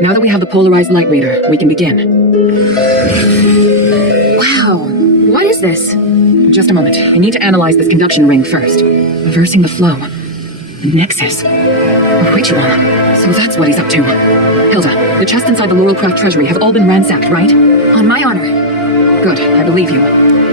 Now that we have the polarized light reader, we can begin. Wow, what is this? Just a moment. I need to analyze this conduction ring first. Reversing the flow. The Nexus. A ritual. So that's what he's up to. Hilda, the chests inside the Laurelcraft treasury have all been ransacked, right? On my honor. Good, I believe you.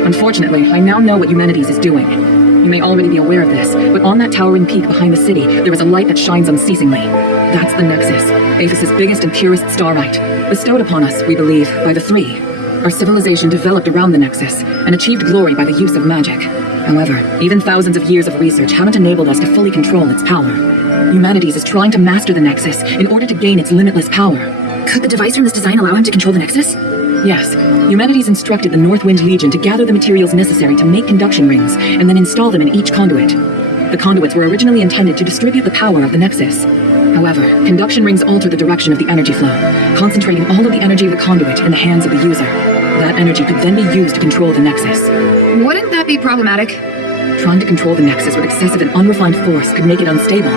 Unfortunately, I now know what Eumenides is doing. You may already be aware of this, but on that towering peak behind the city, there is a light that shines unceasingly. That's the Nexus, Aphis's biggest and purest starlight, bestowed upon us, we believe, by the Three. Our civilization developed around the Nexus, and achieved glory by the use of magic. However, even thousands of years of research haven't enabled us to fully control its power. Eumenides is trying to master the Nexus in order to gain its limitless power. Could the device from this design allow him to control the Nexus? Yes, Eumenides instructed the Northwind Legion to gather the materials necessary to make conduction rings, and then install them in each conduit. The conduits were originally intended to distribute the power of the Nexus. However, conduction rings alter the direction of the energy flow, concentrating all of the energy of the conduit in the hands of the user. That energy could then be used to control the Nexus. Wouldn't that be problematic? Trying to control the Nexus with excessive and unrefined force could make it unstable.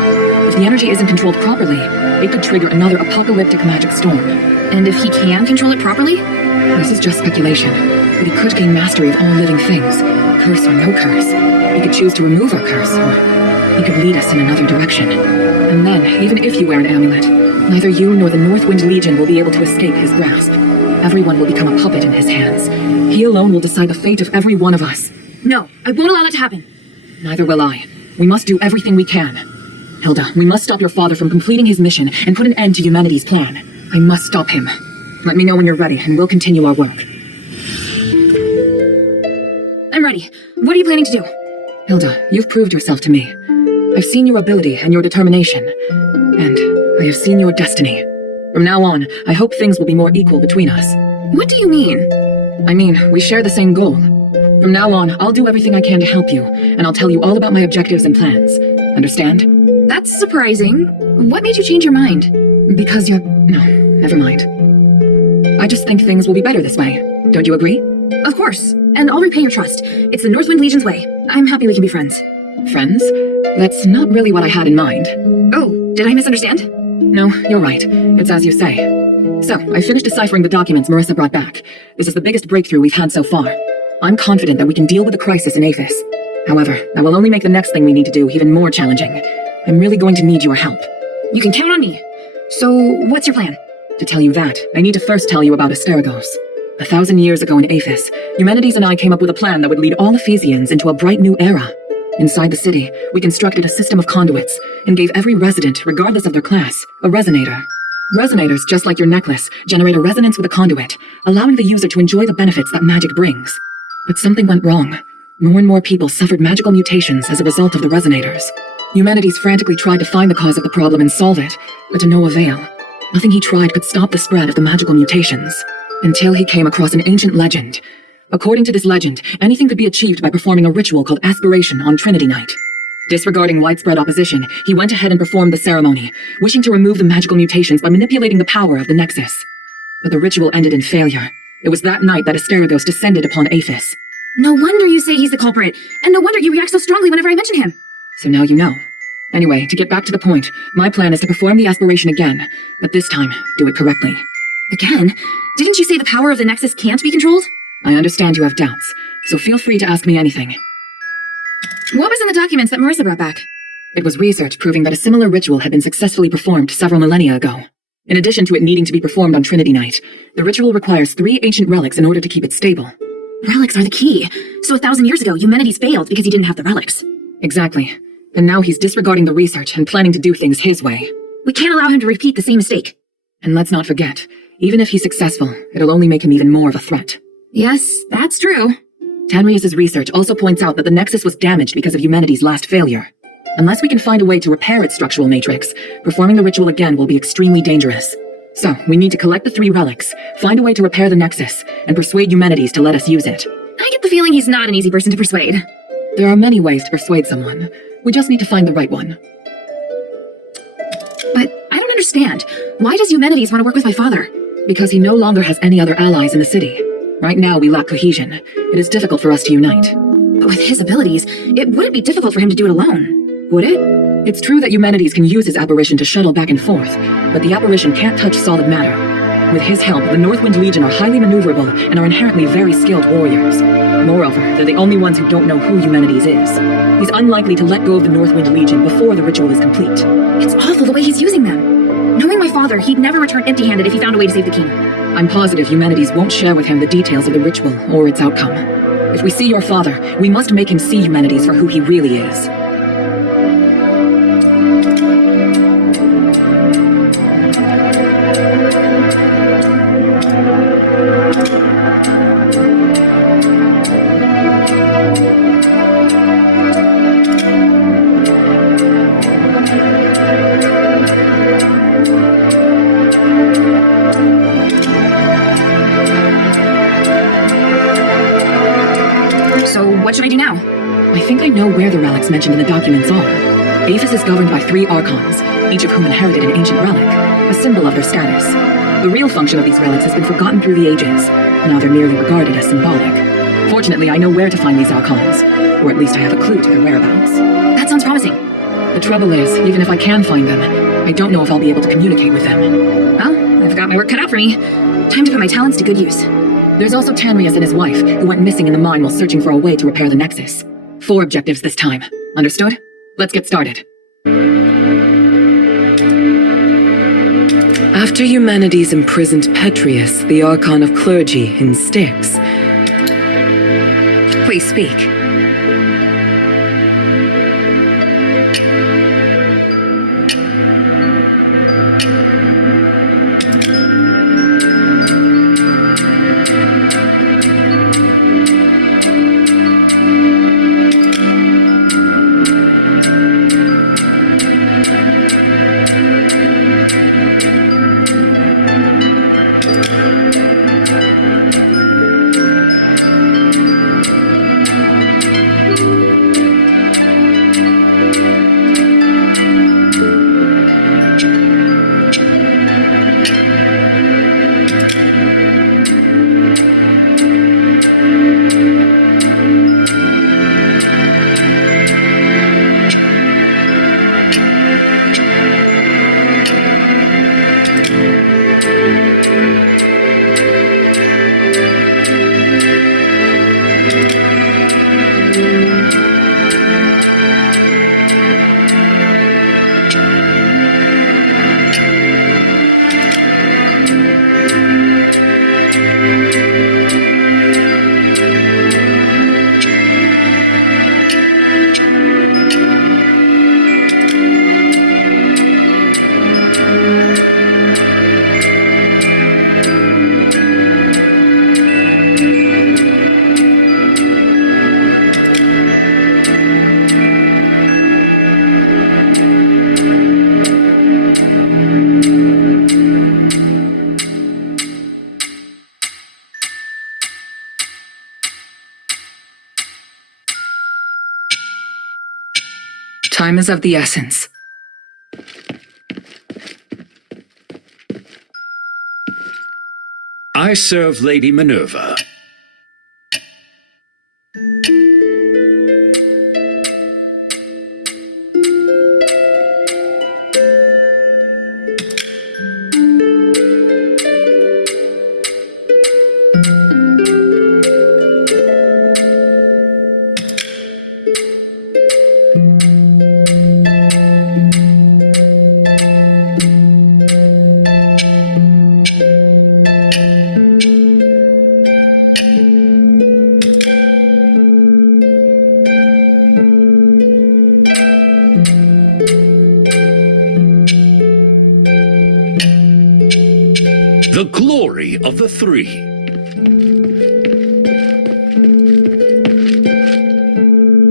If the energy isn't controlled properly, it could trigger another apocalyptic magic storm. And if he can control it properly? This is just speculation, but he could gain mastery of all living things, curse or no curse. He could choose to remove our curse, or he could lead us in another direction. And then, even if you wear an amulet, neither you nor the Northwind Legion will be able to escape his grasp. Everyone will become a puppet in his hands. He alone will decide the fate of every one of us. No, I won't allow that to happen. Neither will I. We must do everything we can. Hilda, we must stop your father from completing his mission and put an end to Eumenides' plan. I must stop him. Let me know when you're ready, and we'll continue our work. I'm ready. What are you planning to do? Hilda, you've proved yourself to me. I've seen your ability and your determination, and I have seen your destiny. From now on, I hope things will be more equal between us. What do you mean? I mean, we share the same goal. From now on, I'll do everything I can to help you, and I'll tell you all about my objectives and plans. Understand? That's surprising. What made you change your mind? Because you're... No, never mind. I just think things will be better this way. Don't you agree? Of course. And I'll repay your trust. It's the Northwind Legion's way. I'm happy we can be friends. Friends? That's not really what I had in mind. Oh, did I misunderstand? No, you're right. It's as you say. So, I finished deciphering the documents Marissa brought back. This is the biggest breakthrough we've had so far. I'm confident that we can deal with the crisis in Aphis. However, that will only make the next thing we need to do even more challenging. I'm really going to need your help. You can count on me. So, what's your plan? To tell you that, I need to first tell you about Asterigos. 1,000 years ago in Aphis, Eumenides and I came up with a plan that would lead all Ephesians into a bright new era. Inside the city, we constructed a system of conduits and gave every resident, regardless of their class, a resonator. Resonators, just like your necklace, generate a resonance with a conduit, allowing the user to enjoy the benefits that magic brings. But something went wrong. More and more people suffered magical mutations as a result of the resonators. Eumenides frantically tried to find the cause of the problem and solve it, but to no avail. Nothing he tried could stop the spread of the magical mutations, until he came across an ancient legend. According to this legend, anything could be achieved by performing a ritual called aspiration on Trinity Night. Disregarding widespread opposition, he went ahead and performed the ceremony, wishing to remove the magical mutations by manipulating the power of the Nexus. But the ritual ended in failure. It was that night that Asterigos descended upon Aphis. No wonder you say he's the culprit, and no wonder you react so strongly whenever I mention him. So now you know. Anyway, to get back to the point, my plan is to perform the aspiration again, but this time, do it correctly. Again? Didn't you say the power of the Nexus can't be controlled? I understand you have doubts, so feel free to ask me anything. What was in the documents that Marissa brought back? It was research proving that a similar ritual had been successfully performed several millennia ago. In addition to it needing to be performed on Trinity Night, the ritual requires 3 ancient relics in order to keep it stable. Relics are the key. So 1,000 years ago, Eumenides failed because he didn't have the relics. Exactly. And now he's disregarding the research and planning to do things his way. We can't allow him to repeat the same mistake. And let's not forget, even if he's successful, it'll only make him even more of a threat. Yes, that's true. Tanrius' research also points out that the Nexus was damaged because of Eumenides' last failure. Unless we can find a way to repair its structural matrix, performing the ritual again will be extremely dangerous. So, we need to collect the 3 relics, find a way to repair the Nexus, and persuade Eumenides to let us use it. I get the feeling he's not an easy person to persuade. There are many ways to persuade someone. We just need to find the right one. But I don't understand. Why does Eumenides want to work with my father? Because he no longer has any other allies in the city. Right now, we lack cohesion. It is difficult for us to unite. But with his abilities, it wouldn't be difficult for him to do it alone, would it? It's true that Eumenides can use his apparition to shuttle back and forth, but the apparition can't touch solid matter. With his help, the Northwind Legion are highly maneuverable and are inherently very skilled warriors. Moreover, they're the only ones who don't know who Eumenides is. He's unlikely to let go of the Northwind Legion before the ritual is complete. It's awful the way he's using them. Knowing my father, he'd never return empty-handed if he found a way to save the king. I'm positive Eumenides won't share with him the details of the ritual or its outcome. If we see your father, we must make him see Eumenides for who he really is. What should I do now? I think I know where the relics mentioned in the documents are. Aphis is governed by 3 archons, each of whom inherited an ancient relic, a symbol of their status. The real function of these relics has been forgotten through the ages. Now they're merely regarded as symbolic. Fortunately, I know where to find these archons, or at least I have a clue to their whereabouts. That sounds promising. The trouble is, even if I can find them, I don't know if I'll be able to communicate with them. Well, I've got my work cut out for me. Time to put my talents to good use. There's also Tanrius and his wife, who went missing in the mine while searching for a way to repair the Nexus. 4 objectives this time. Understood? Let's get started. After Eumenides imprisoned Petrius, the Archon of Clergy, in Styx. Please speak. Time is of the essence. I serve Lady Minerva. The glory of the 3.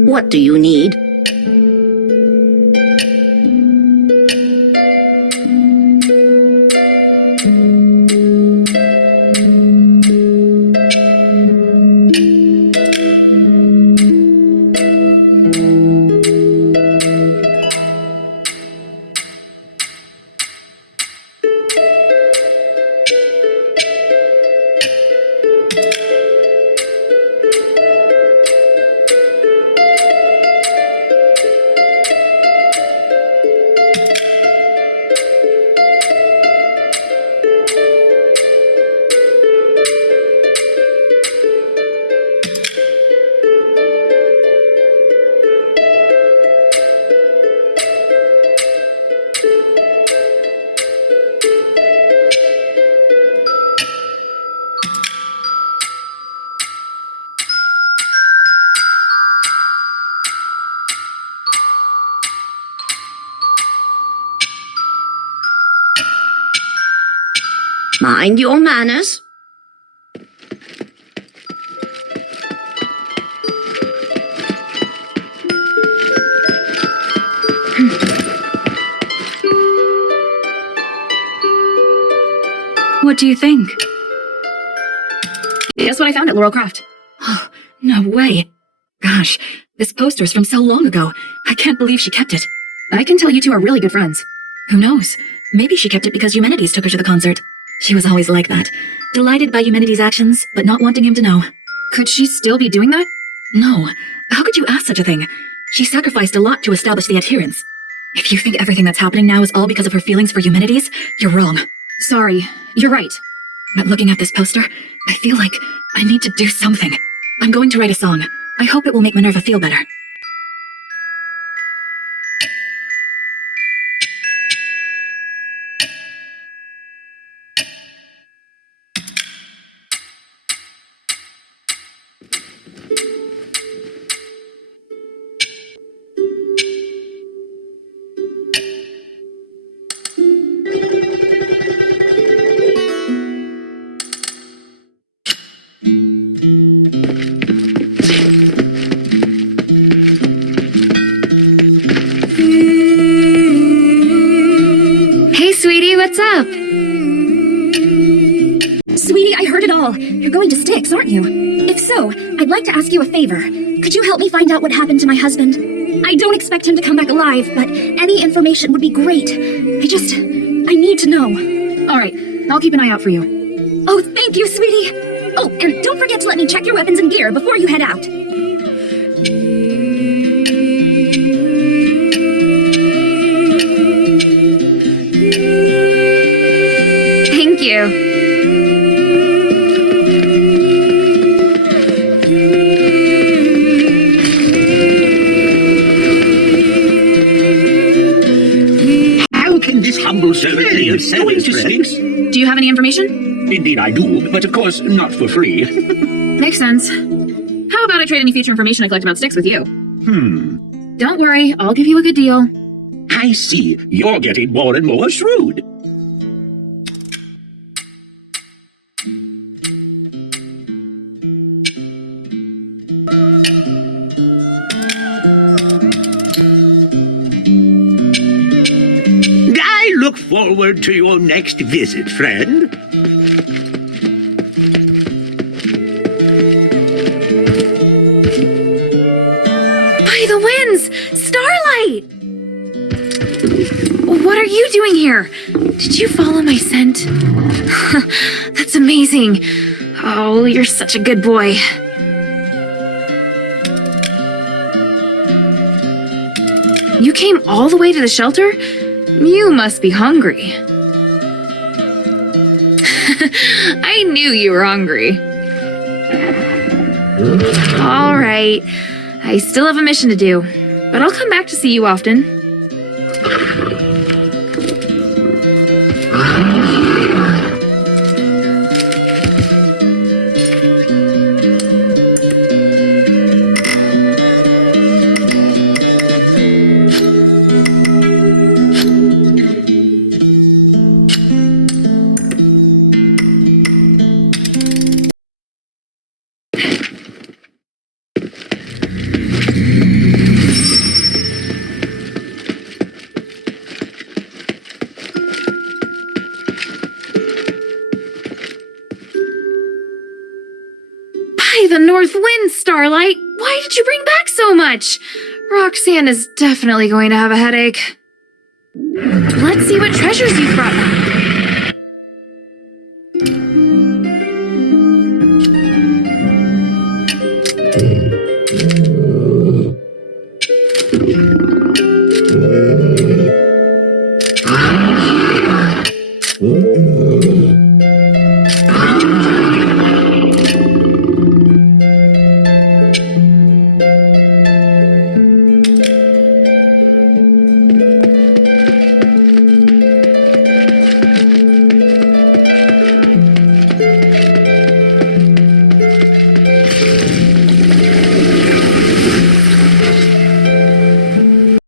What do you need? Mind your manners. What do you think? Guess what I found at Laurel Croft? Oh, no way. Gosh, this poster's from so long ago. I can't believe she kept it. I can tell you two are really good friends. Who knows? Maybe she kept it because Eumenides took her to the concert. She was always like that. Delighted by Eumenides' actions, but not wanting him to know. Could she still be doing that? No. How could you ask such a thing? She sacrificed a lot to establish the adherence. If you think everything that's happening now is all because of her feelings for Eumenides, you're wrong. Sorry, you're right. But looking at this poster, I feel like I need to do something. I'm going to write a song. I hope it will make Minerva feel better. Hey, sweetie, what's up? Sweetie, I heard it all. You're going to Styx, aren't you? If so, I'd like to ask you a favor. Could you help me find out what happened to my husband? I don't expect him to come back alive, but any information would be great. I need to know. All right, I'll keep an eye out for you. Oh, thank you, sweetie. Oh, and don't forget to let me check your weapons and gear before you head out. Thank you. How can this humble servant be of going to Styx? Do you have any information? Indeed I do, but of course not for free. Makes sense. How about I trade any future information I collect about Styx with you? Don't worry, I'll give you a good deal. I see. You're getting more and more shrewd. I look forward to your next visit, friend. By the winds! Starlight! What are you doing here? Did you follow my scent? That's amazing. Oh, you're such a good boy. You came all the way to the shelter? You must be hungry. I knew you were hungry. All right. I still have a mission to do, but I'll come back to see you often. By the north wind, Starlight! Why did you bring back so much? Roxanne is definitely going to have a headache. Let's see what treasures you've brought back.